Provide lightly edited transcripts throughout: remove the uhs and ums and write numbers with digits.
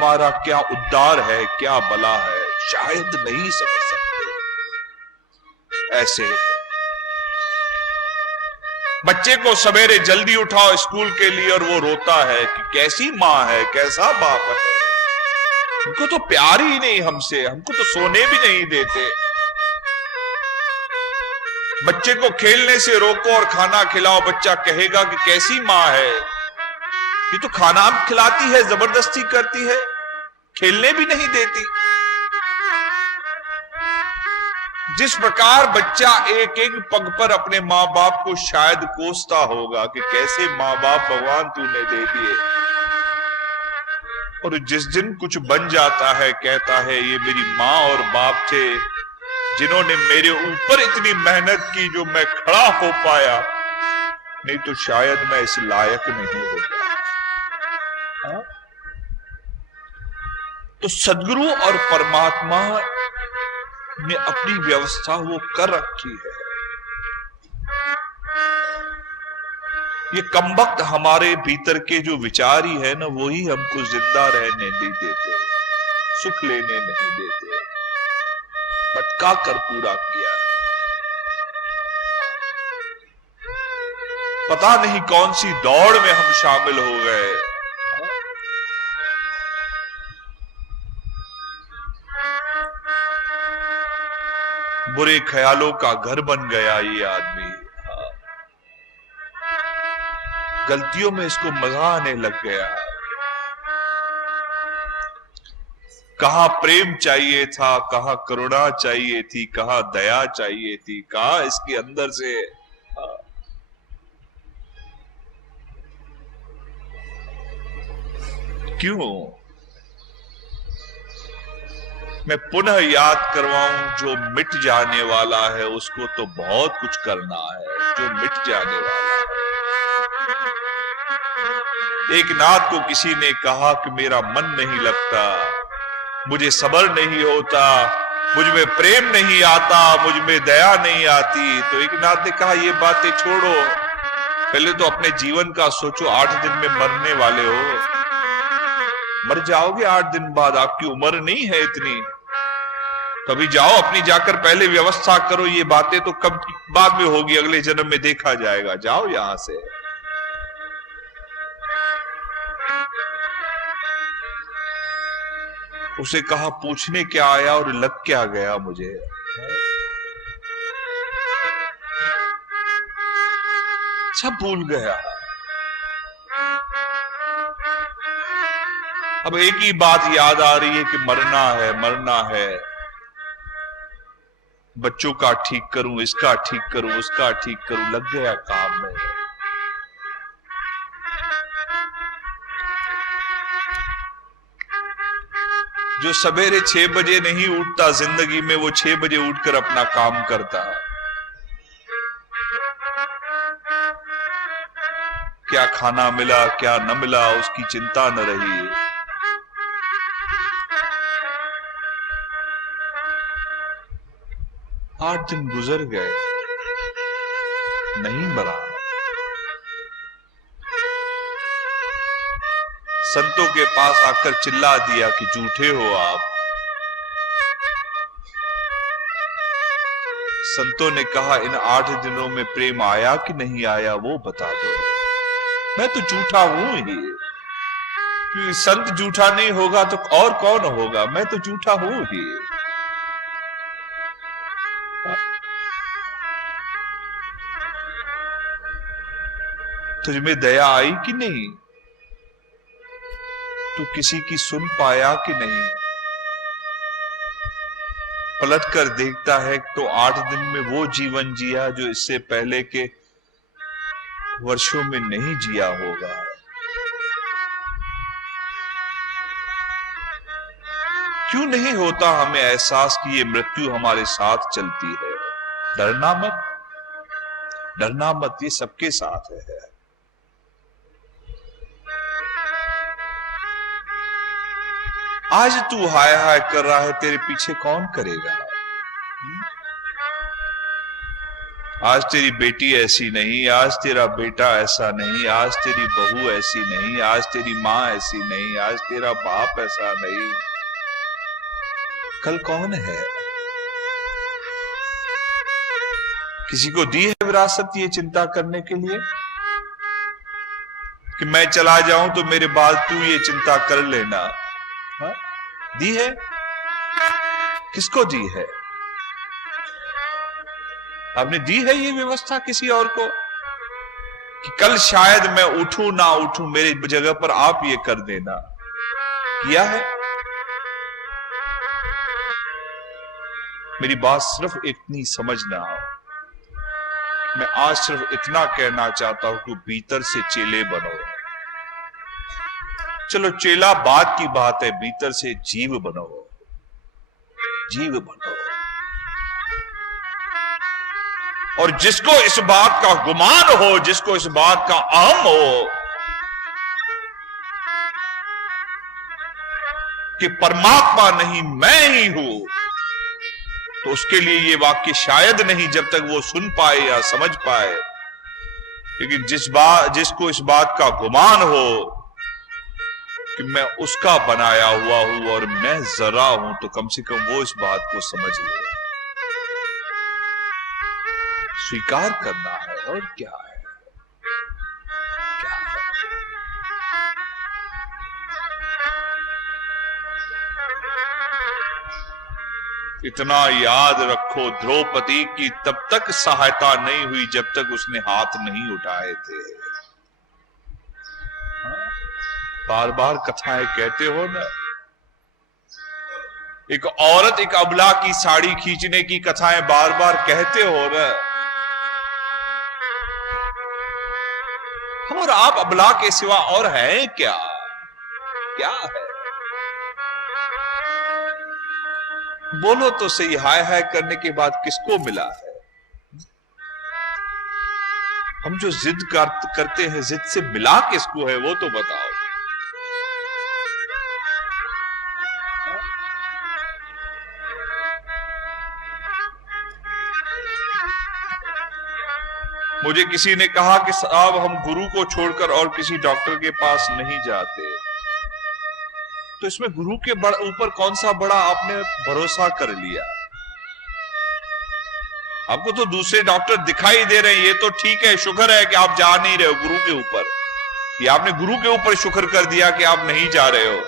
हमारा क्या उद्धार है, क्या भला है, शायद नहीं समझ सकते। ऐसे बच्चे को सवेरे जल्दी उठाओ स्कूल के लिए और वो रोता है कि कैसी माँ है, कैसा बाप है, उनको तो प्यार ही नहीं हमसे, हमको तो सोने भी नहीं देते। बच्चे को खेलने से रोको और खाना खिलाओ, बच्चा कहेगा कि कैसी माँ है, ये तो खाना खिलाती है, जबरदस्ती करती है, खेलने भी नहीं देती। जिस प्रकार बच्चा एक एक पग पर अपने माँ बाप को शायद कोसता होगा कि कैसे माँ बाप भगवान तूने दे दिए, और जिस दिन कुछ बन जाता है कहता है ये मेरी माँ और बाप थे जिन्होंने मेरे ऊपर इतनी मेहनत की जो मैं खड़ा हो पाया, नहीं तो शायद मैं इस लायक नहीं होता। तो सदगुरु और परमात्मा ने अपनी व्यवस्था वो कर रखी है। ये कमबख्त हमारे भीतर के जो विचार ही है ना, वही हमको जिंदा रहने नहीं देते, सुख लेने नहीं देते, भटका कर पूरा किया। पता नहीं कौन सी दौड़ में हम शामिल हो गए। बुरे ख्यालों का घर बन गया ये आदमी। गलतियों में इसको मजा आने लग गया। कहां प्रेम चाहिए था, कहां करुणा चाहिए थी, कहां दया चाहिए थी, कहां इसके अंदर से क्यों मैं पुनः याद करवाऊं, जो मिट जाने वाला है उसको तो बहुत कुछ करना है, जो मिट जाने वाला है। एक नाथ को किसी ने कहा कि मेरा मन नहीं लगता, मुझे सब्र नहीं होता, मुझ में प्रेम नहीं आता, मुझ में दया नहीं आती। तो एक नाथ ने कहा ये बातें छोड़ो, पहले तो अपने जीवन का सोचो, 8 दिन में मरने वाले हो, मर जाओगे 8 दिन बाद, आपकी उम्र नहीं है इतनी, कभी जाओ अपनी जाकर पहले व्यवस्था करो, ये बातें तो कब बाद में होगी, अगले जन्म में देखा जाएगा, जाओ यहां से। उसे कहा पूछने क्या आया और लग क्या गया मुझे। सब भूल गया। अब एक ही बात याद आ रही है कि मरना है, मरना है, बच्चों का ठीक करूं, इसका ठीक करूं, उसका ठीक करूं, लग गया काम में। जो सवेरे 6 बजे नहीं उठता जिंदगी में, वो 6 बजे उठकर अपना काम करता। क्या खाना मिला क्या न मिला उसकी चिंता न रही। 8 दिन गुजर गए, नहीं मरा। संतों के पास आकर चिल्ला दिया कि झूठे हो आप। संतों ने कहा इन 8 दिनों में प्रेम आया कि नहीं आया वो बता दो। मैं तो झूठा हूं ही, संत झूठा नहीं होगा तो और कौन होगा, मैं तो झूठा हूं ही। तुझमें दया आई कि नहीं, तू किसी की सुन पाया कि नहीं। पलट कर देखता है तो 8 दिन में वो जीवन जिया जो इससे पहले के वर्षों में नहीं जिया होगा। क्यों नहीं होता हमें एहसास कि ये मृत्यु हमारे साथ चलती है। डरना मत, डरना मत, ये सबके साथ है। आज तू हाय हाय कर रहा है, तेरे पीछे कौन करेगा। आज तेरी बेटी ऐसी नहीं, आज तेरा बेटा ऐसा नहीं, आज तेरी बहू ऐसी नहीं, आज तेरी मां ऐसी नहीं, आज तेरा बाप ऐसा नहीं। कल कौन है? किसी को दी है विरासत ये चिंता करने के लिए कि मैं चला जाऊं तो मेरे बाद तू ये चिंता कर लेना? हा? दी है? किसको दी है? आपने दी है ये व्यवस्था किसी और को कि कल शायद मैं उठूं ना उठूं, मेरी जगह पर आप ये कर देना? किया है? मेरी बात सिर्फ इतनी समझना, मैं आज सिर्फ इतना कहना चाहता हूं कि भीतर से चेले बनो। चलो चेला बात की बात है, भीतर से जीव बनो, जीव बनो। और जिसको इस बात का गुमान हो, जिसको इस बात का अहम हो कि परमात्मा नहीं मैं ही हूं, तो उसके लिए ये वाक्य शायद नहीं जब तक वो सुन पाए या समझ पाए। लेकिन जिसको इस बात का गुमान हो कि मैं उसका बनाया हुआ हूं और मैं जरा हूं, तो कम से कम वो इस बात को समझ ले। स्वीकार करना है और क्या है, क्या है? इतना याद रखो, द्रौपदी की तब तक सहायता नहीं हुई जब तक उसने हाथ नहीं उठाए थे। बार बार कथाएं कहते हो ना, एक औरत एक अबला की साड़ी खींचने की कथाएं बार बार कहते हो ना, और आप अबला के सिवा और हैं क्या? क्या है? बोलो तो सही, हाय हाय करने के बाद किसको मिला है? हम जो जिद करते हैं, जिद से मिला किसको है वो तो बताओ। मुझे किसी ने कहा कि साहब हम गुरु को छोड़कर और किसी डॉक्टर के पास नहीं जाते, तो इसमें गुरु के ऊपर कौन सा बड़ा आपने भरोसा कर लिया? आपको तो दूसरे डॉक्टर दिखाई दे रहे हैं, ये तो ठीक है, शुक्र है कि आप जा नहीं रहे हो गुरु के ऊपर। ये आपने गुरु के ऊपर शुक्र कर दिया कि आप नहीं जा रहे हो,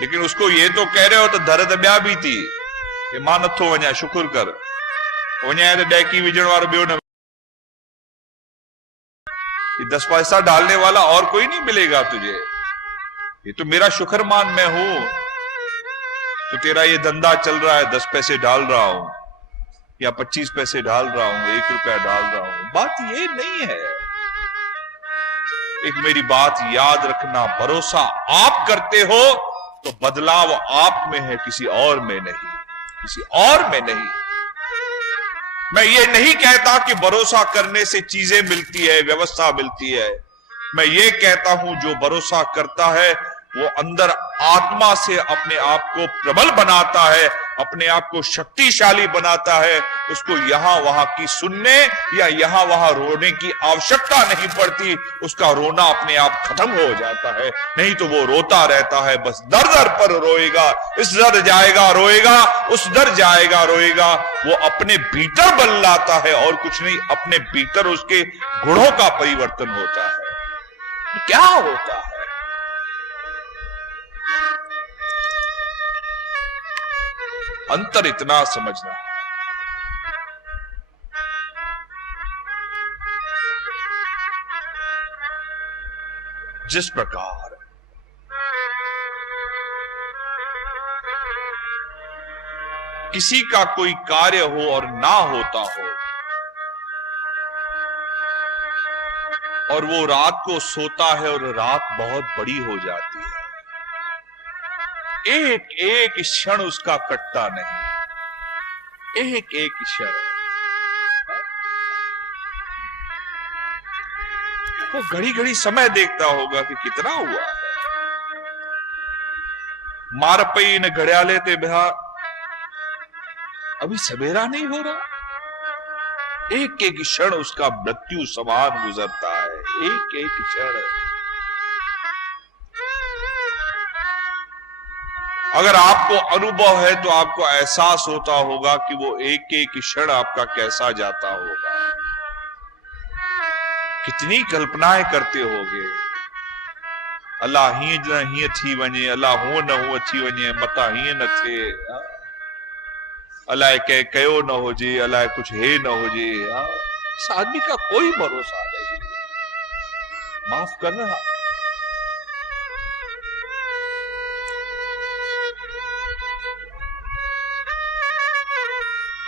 लेकिन उसको ये तो कह रहे हो तो दर्द ब्या भी थी कि मां नथो वञा, शुक्र कर वञा तो डैकी विजण वारो बियो न, 10 पैसा डालने वाला और कोई नहीं मिलेगा तुझे, ये तो मेरा शुक्र मान मैं हूं तो तेरा ये धंधा चल रहा है, 10 पैसे डाल रहा हूं या 25 पैसे डाल रहा हूं, 1 रुपया डाल रहा हूं। बात ये नहीं है। एक मेरी बात याद रखना, भरोसा आप करते हो तो बदलाव आप में है, किसी और में नहीं, किसी और में नहीं। मैं ये नहीं कहता कि भरोसा करने से चीजें मिलती है, व्यवस्था मिलती है। मैं ये कहता हूं जो भरोसा करता है वो अंदर आत्मा से अपने आप को प्रबल बनाता है, अपने आप को शक्तिशाली बनाता है। उसको यहां वहां की सुनने या यहां वहां रोने की आवश्यकता नहीं पड़ती, उसका रोना अपने आप खत्म हो जाता है। नहीं तो वो रोता रहता है, बस दर दर पर रोएगा, इस दर जाएगा रोएगा, उस दर जाएगा रोएगा। वो अपने भीतर बल लाता है और कुछ नहीं, अपने भीतर उसके गुणों का परिवर्तन होता है। क्या होता है? अंतर इतना समझना, जिस प्रकार किसी का कोई कार्य हो और ना होता हो और वो रात को सोता है और रात बहुत बड़ी हो जाती है, एक एक क्षण उसका कटता नहीं, एक एक क्षण। वो घड़ी घड़ी समय देखता होगा कि कितना हुआ है। मार पई न घड़ियाले ते बिहा, अभी सवेरा नहीं हो रहा, एक एक क्षण उसका मृत्यु समान गुजरता है, एक एक क्षण। अगर आपको अनुभव है तो आपको एहसास होता होगा कि वो एक एक क्षण आपका कैसा जाता होगा। कितनी कल्पनाएं करते होगे, अल्लाह हीअं न हीअं थी वञे, अल्लाह हूअं न हूअं थी वञे, मता हीअं न थिए, अलाए कंहिं कयो न हुजे, अलाए कुछ हे न हुजे। इस आदमी का कोई भरोसा नहीं। माफ करना,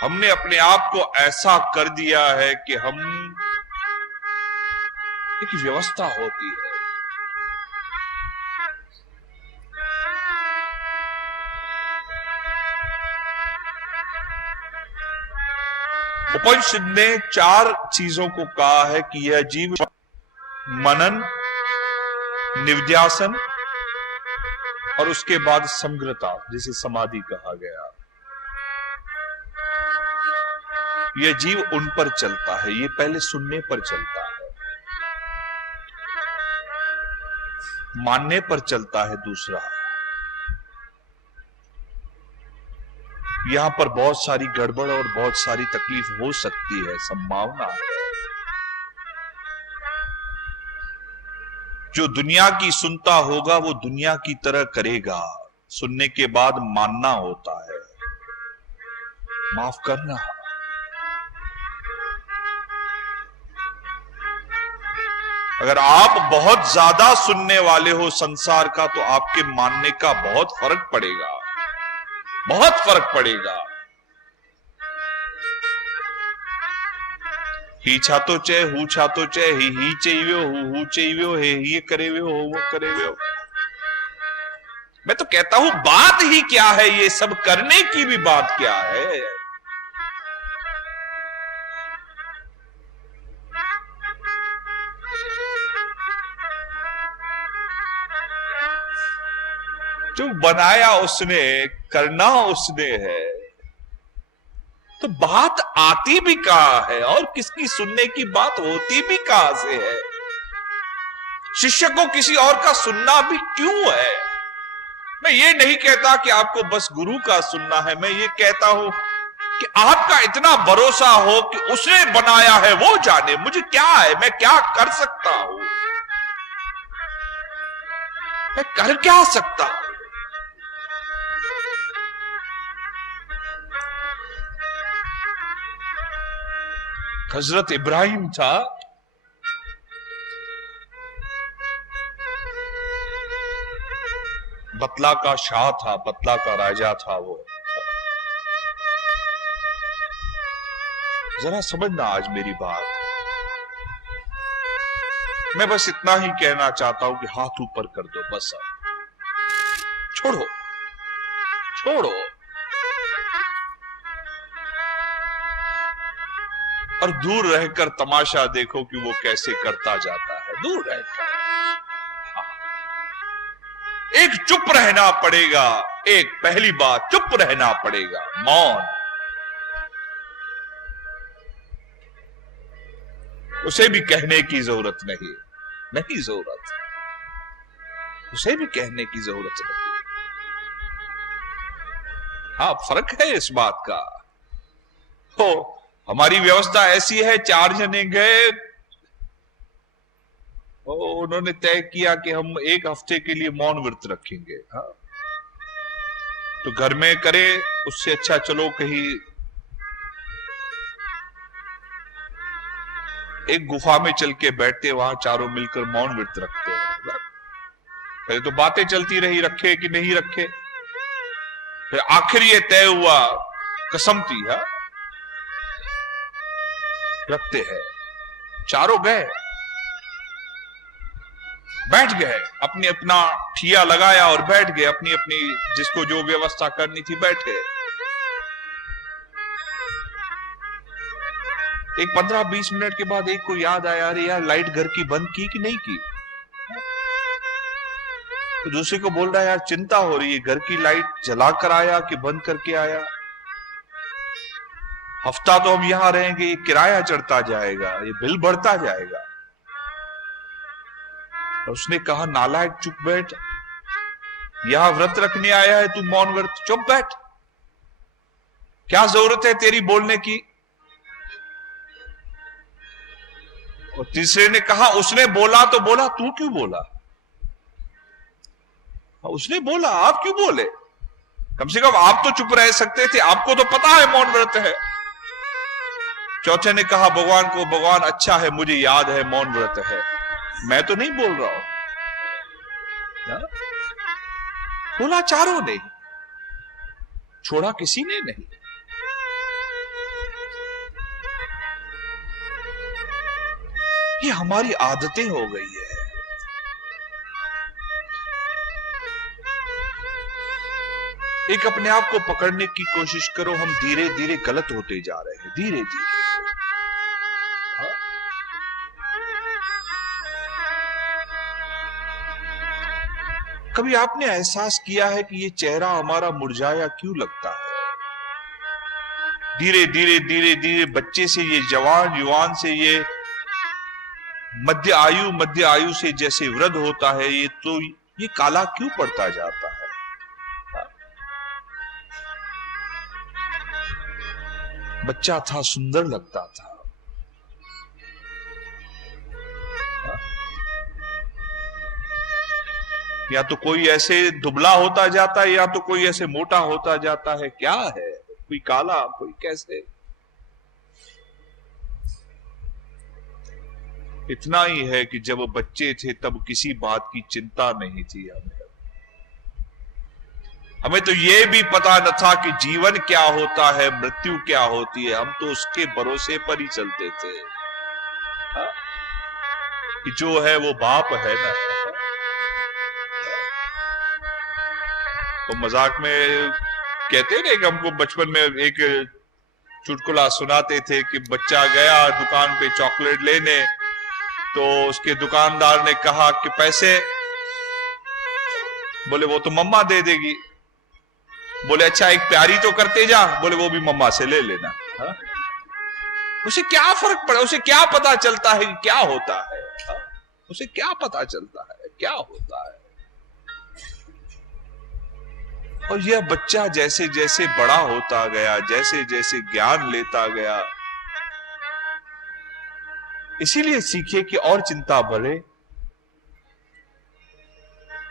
हमने अपने आप को ऐसा कर दिया है कि हम, एक व्यवस्था होती है, उपनिषद ने 4 चीजों को कहा है कि यह जीव मनन, निव्ध्यासन और उसके बाद समग्रता, जिसे समाधि कहा गया। यह जीव उन पर चलता है, ये पहले सुनने पर चलता है, मानने पर चलता है दूसरा। यहां पर बहुत सारी गड़बड़ और बहुत सारी तकलीफ हो सकती है, संभावना है। जो दुनिया की सुनता होगा वो दुनिया की तरह करेगा, सुनने के बाद मानना होता है। माफ करना, अगर आप बहुत ज्यादा सुनने वाले हो संसार का तो आपके मानने का बहुत फर्क पड़ेगा, बहुत फर्क पड़ेगा। ही छातो चए, हू छातो चए, ही चई वियो, हू चई वियो, हे ये करे वियो, वो करे वियो। मैं तो कहता हूं बात ही क्या है, ये सब करने की भी बात क्या है। जो बनाया उसने, करना उसने है, तो बात आती भी कहां है और किसकी सुनने की बात होती भी कहां से है। शिष्य को किसी और का सुनना भी क्यों है। मैं ये नहीं कहता कि आपको बस गुरु का सुनना है, मैं ये कहता हूं कि आपका इतना भरोसा हो कि उसने बनाया है वो जाने, मुझे क्या है, मैं क्या कर सकता हूं, मैं कर क्या सकता हूं। हजरत इब्राहिम था, बतला का शाह था, बतला का राजा था वो। जरा समझना आज मेरी बात, मैं बस इतना ही कहना चाहता हूं कि हाथ ऊपर कर दो, बस अब छोड़ो, छोड़ो और दूर रहकर तमाशा देखो कि वो कैसे करता जाता है, दूर रहकर। एक चुप रहना पड़ेगा, एक पहली बात चुप रहना पड़ेगा, मौन। उसे भी कहने की जरूरत नहीं, नहीं जरूरत, उसे भी कहने की जरूरत नहीं। हाँ, फर्क है इस बात का। तो हमारी व्यवस्था ऐसी है, 4 जने गए, उन्होंने तय किया कि हम 1 हफ्ते के लिए मौन व्रत रखेंगे। हाँ, तो घर में करे उससे अच्छा चलो कहीं एक गुफा में चल के बैठते, वहां चारों मिलकर मौन व्रत रखते हैं। पहले तो बातें चलती रही रखे कि नहीं रखे, फिर आखिर ये तय हुआ, कसम थी, हाँ रखते हैं। चारों गए, बैठ गए, अपनी अपना ठिया लगाया और बैठ गए, अपनी अपनी जिसको जो व्यवस्था करनी थी बैठ गए। एक 15-20 मिनट के बाद एक को याद आया, अरे यार लाइट घर की बंद की कि नहीं की। तो दूसरे को बोल रहा है, यार चिंता हो रही है, घर की लाइट जला कर आया कि बंद करके आया। हफ्ता तो हम यहां रहेंगे, ये किराया चढ़ता जाएगा, ये बिल बढ़ता जाएगा। उसने कहा, नालायक चुप बैठ, यहां व्रत रखने आया है तू, मौन व्रत, चुप बैठ, क्या जरूरत है तेरी बोलने की। और तीसरे ने कहा, उसने बोला तो बोला, तू क्यों बोला? उसने बोला, आप क्यों बोले? कम से कम आप तो चुप रह सकते थे, आपको तो पता है मौन व्रत है। चौथे ने कहा, भगवान को, भगवान अच्छा है, मुझे याद है मौन व्रत है, मैं तो नहीं बोल रहा हूं। बोला चारों ने, छोड़ा किसी ने नहीं। ये हमारी आदतें हो गई है। एक अपने आप को पकड़ने की कोशिश करो, हम धीरे धीरे गलत होते जा रहे हैं, धीरे धीरे। कभी आपने एहसास किया है कि ये चेहरा हमारा मुरझाया क्यों लगता है? धीरे धीरे धीरे धीरे बच्चे से ये जवान, युवान से ये मध्य आयु से जैसे वृद्ध होता है, ये तो ये काला क्यों पड़ता जाता है? बच्चा था, सुंदर लगता था, या तो कोई ऐसे दुबला होता जाता है, या तो कोई ऐसे मोटा होता जाता है। क्या है, कोई काला, कोई कैसे। इतना ही है कि जब बच्चे थे तब किसी बात की चिंता नहीं थी हमें तो यह भी पता न था कि जीवन क्या होता है, मृत्यु क्या होती है। हम तो उसके भरोसे पर ही चलते थे कि जो है वो बाप है ना। तो मजाक में कहते हैं कि हमको बचपन में एक चुटकुला सुनाते थे कि बच्चा गया दुकान पे चॉकलेट लेने, तो उसके दुकानदार ने कहा कि पैसे? बोले वो तो मम्मा दे देगी। बोले अच्छा एक प्यारी तो करते जा। बोले वो भी मम्मा से ले लेना। हा? उसे क्या फर्क पड़ा, उसे क्या पता चलता है कि क्या होता है? हा? उसे क्या पता चलता है क्या होता है? और यह बच्चा जैसे जैसे बड़ा होता गया, जैसे जैसे ज्ञान लेता गया, इसीलिए सीखे कि और चिंता बढ़े।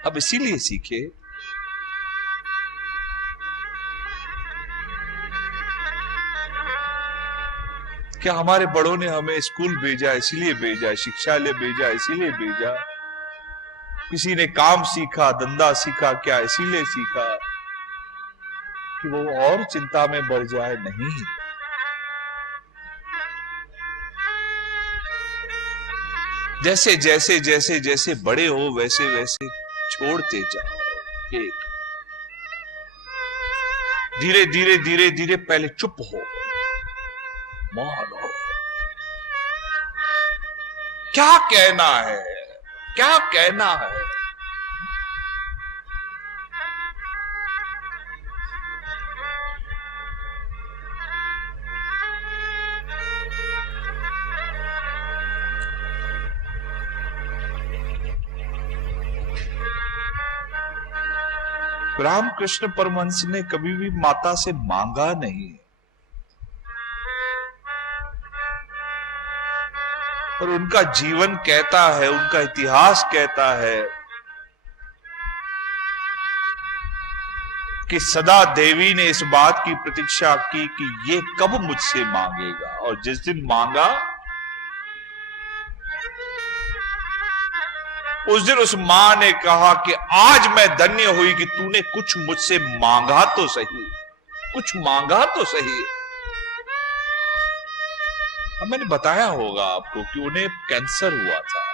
अब इसीलिए सीखे क्या हमारे बड़ों ने हमें स्कूल भेजा इसीलिए भेजा, शिक्षालय भेजा इसीलिए भेजा, किसी ने काम सीखा, धंधा सीखा, क्या इसीलिए सीखा कि वो और चिंता में बढ़ जाए? नहीं। जैसे जैसे जैसे जैसे बड़े हो वैसे वैसे छोड़ते जाओ। एक धीरे धीरे धीरे धीरे पहले चुप हो, मौन हो। क्या कहना है, क्या कहना है? रामकृष्ण परमहंस ने कभी भी माता से मांगा नहीं, और उनका जीवन कहता है, उनका इतिहास कहता है कि सदा देवी ने इस बात की प्रतीक्षा की कि ये कब मुझसे मांगेगा, और जिस दिन मांगा उस दिन उस मां ने कहा कि आज मैं धन्य हुई कि तूने कुछ मुझसे मांगा तो सही, कुछ मांगा तो सही। अब मैंने बताया होगा आपको कि उन्हें कैंसर हुआ था,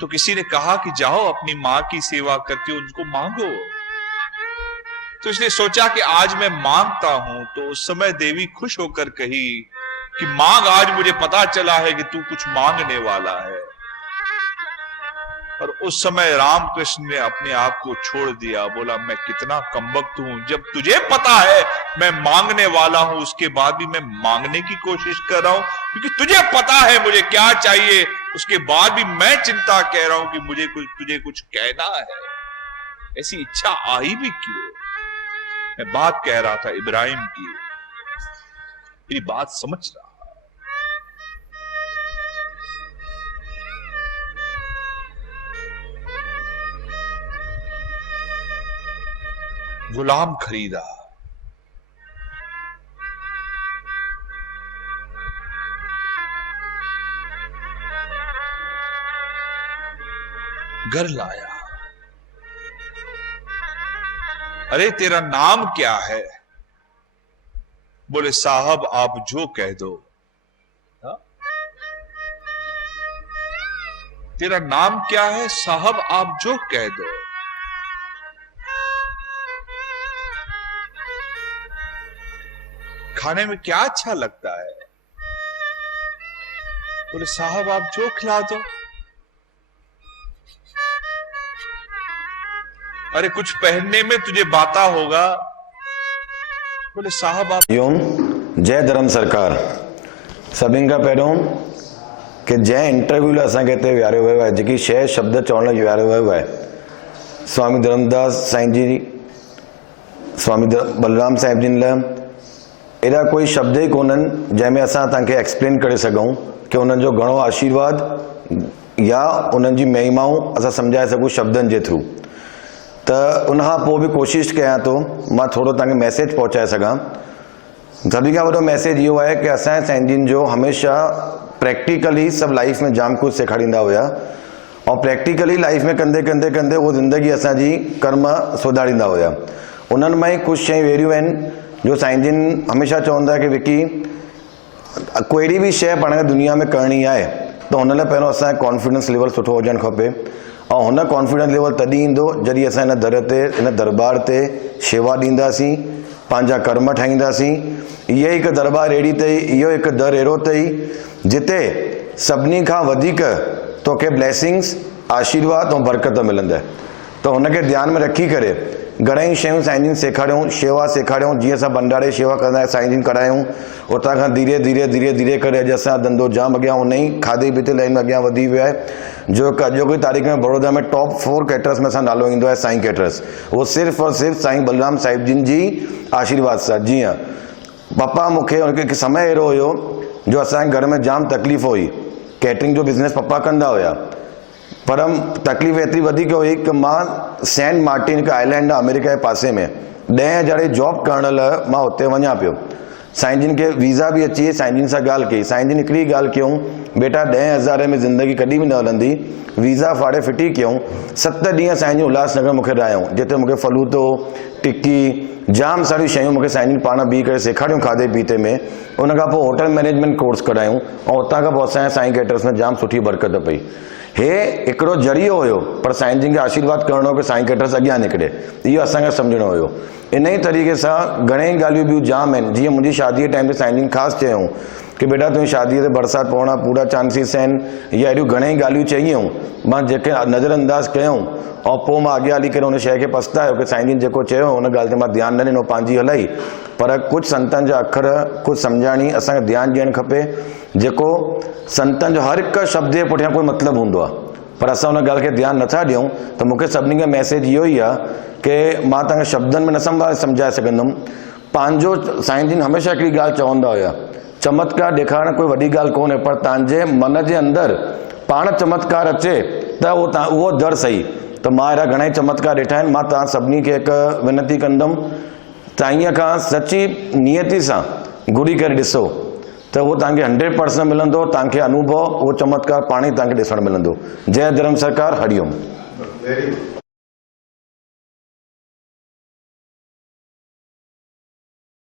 तो किसी ने कहा कि जाओ अपनी मां की सेवा करती हो, उनको मांगो। तो इसने सोचा कि आज मैं मांगता हूं, तो उस समय देवी खुश होकर कही कि मांग, आज मुझे पता चला है कि तू कुछ मांगने वाला है। और उस समय रामकृष्ण ने अपने आप को छोड़ दिया, बोला मैं कितना कमबख्त हूं, जब तुझे पता है मैं मांगने वाला हूं उसके बाद भी मैं मांगने की कोशिश कर रहा हूं, क्योंकि तुझे पता है मुझे क्या चाहिए, उसके बाद भी मैं चिंता कह रहा हूं कि तुझे कुछ कहना है। ऐसी इच्छा आई भी क्यों? मैं बात कह रहा था इब्राहिम की, मेरी बात समझ रहा। गुलाम खरीदा, घर लाया। अरे तेरा नाम क्या है? बोले साहब आप जो कह दो। हा? तेरा नाम क्या है? साहब आप जो कह दो। खाने में क्या अच्छा लगता है? बोले साहब आप जो खिला दो। अरे कुछ पहनने में तुझे बाता होगा। बोले साहब आप। जय धर्म सरकार। सभिनि खां पहिरियों कि जंहिं इंटरव्यू लाइ असांखे हिते विहारियो वियो आहे, जेकी शइ शब्द चवण लाइ विहारियो वियो आहे, स्वामी धर्मदास साईं जी, स्वामी बलराम साहिब जिन लाइ अहिड़ा कोई शब्द ई कोन्हनि जंहिंमें असां तव्हांखे एक्सप्लेन करे सघूं कि उन्हनि जो घणो आशीर्वाद या उन्हनि जी महिमाऊं असां सम्झाए सघूं शब्दनि जे थ्रू। त उनखां पोइ बि कोशिशि कयां थो मां थोरो तव्हांखे मैसेज पहुचाए सघां। सभिनी खां वॾो मैसेज इहो आहे कि असांजे साईं जिन जो हमेशह प्रैक्टिकली सभु लाइफ में जाम कुझु सेखारींदा हुआ, ऐं प्रैक्टिकली लाइफ में कंदे कंदे कंदे उहो ज़िंदगी असांजी कर्म सुधारींदा हुआ। उन्हनि मां ई कुझु शयूं अहिड़ियूं आहिनि जो साईं जिन हमेशह चवंदा कि विकी कोई बि शइ पाण खे दुनिया में करणी आहे त हुन लाइ पहिरियों असांजो कॉन्फिडेंस लेवल सुठो हुजणु खपे, ऐं हुन कॉन्फिडेंस लेवल तॾहिं ईंदो जॾहिं असां हिन दर ते, हिन दरबार ते शेवा ॾींदासीं, पंहिंजा कर्म ठाहींदासीं। इहा हिकु दरबार अहिड़ी अथई, इहो हिकु दर अहिड़ो अथई जिते सभिनी खां वधीक तोखे ब्लेसिंग्स, आशीर्वाद ऐं बरकत मिलंदा। त हुनखे ध्यान में रखी करे घणेई शयूं साईं जिन सेखारियूं, शेवा सेखारियूं। जीअं असां भंडारे शेवा कंदा साईं जिन करायूं, उतां खां धीरे धीरे धीरे धीरे करे अॼु असांजो धंधो जाम अॻियां उन ई खाधे पीते लाइन में अॻियां वधी वियो आहे, जो अॼोकी तारीख़ में बड़ौदा में टॉप 4 कैटरर्स में असां नालो ईंदो आहे साईं कैटरर्स। उहो सिर्फ़ु और सिर्फ़ु साईं बलराम साहिब जिन जी आशीर्वाद सां। जीअं पप्पा मूंखे हिकु समय अहिड़ो हुयो जो असांजे घर में जाम तकलीफ़ हुई, कैटरिंग जो बिज़नेस पप्पा कंदा हुया, पर तकलीफ़ एतिरी वधीक हुई कि मां सेंट मार्टिन हिकु आइलैंड आहे अमेरिका जे पासे में, 10,000 जॉब करण लाइ मां हुते वञा पियो। साईं जिन खे वीज़ा बि अची, साईं जिन सां ॻाल्हि कई, साईं जिन हिकिड़ी ॻाल्हि कयूं, बेटा 10,000 में ज़िंदगी कॾहिं बि न हलंदी, वीज़ा फाड़े फिटी कयूं। 7 ॾींहं साईं जिन उल्हासनगर मूंखे रहियूं, जिते मूंखे फलूदो, टिक्की, जाम सारियूं शयूं मूंखे साईं जिन पाण बीह करे सेखारियूं खाधे पीते में। उन खां पोइ होटल मैनेजमेंट कोर्स करायूं, ऐं उतां खां पोइ असांजे साईं कैटरर्स में जाम सुठी बरकत पई। हे हिकिड़ो ज़रियो हुयो, पर साईं जिन खे आशीर्वाद करणो कि साईं कैटरर्स अॻियां निकिरे, इहो असांखे सम्झणो हुयो। इन ई तरीक़े सां घणेई ॻाल्हियूं ॿियूं जाम आहिनि। जीअं मुंहिंजी शादीअ जे टाइम ते साईं जिन ख़ासि चयूं कि बेटा तुंहिंजी शादीअ ते बरसाति पवण जा पूरा चांसिस आहिनि, या अहिड़ियूं घणेई ॻाल्हियूं चयूं, मां जेके नज़रअंदाज़ कयूं, ऐं पोइ मां अॻियां हली करे उन शइ खे पछतायो कि साईं जिन जेको चयो उन ॻाल्हि ते मां ध्यानु न ॾिनो, पंहिंजी हलाई। पर कुझु संतनि जा अखर, कुझु सम्झाणी असांखे ध्यानु ॾियणु खपे, जेको संतनि जो हर हिकु शब्द जे पुठियां कोई मतिलबु हूंदो आहे, पर असां उन ॻाल्हि खे ध्यानु नथा ॾियूं। त मूंखे सभिनी खे मैसेज इहो ई आहे कि मां तव्हांखे शब्दनि में न सम्झाए सघंदुमि। पंहिंजो साईं जिन हमेशह हिकिड़ी ॻाल्हि चवंदा हुया, चमत्कार ॾेखारणु कोई वॾी ॻाल्हि कोन्हे, पर तव्हांजे मन जे अंदरि पाण चमत्कार अचे त उहो दर सही। त मां अहिड़ा घणेई चमत्कार ॾिठा आहिनि। मां तव्हां सभिनी खे हिकु विनती कंदुमि, साईंअ खां सची नियति सां घुरी करे ॾिसो त उहो तव्हांखे 100% मिलंदो, तव्हांखे अनुभव उहो चमत्कार पाण ई तव्हांखे ॾिसणु मिलंदो। जय धर्म सरकार, हरिओम।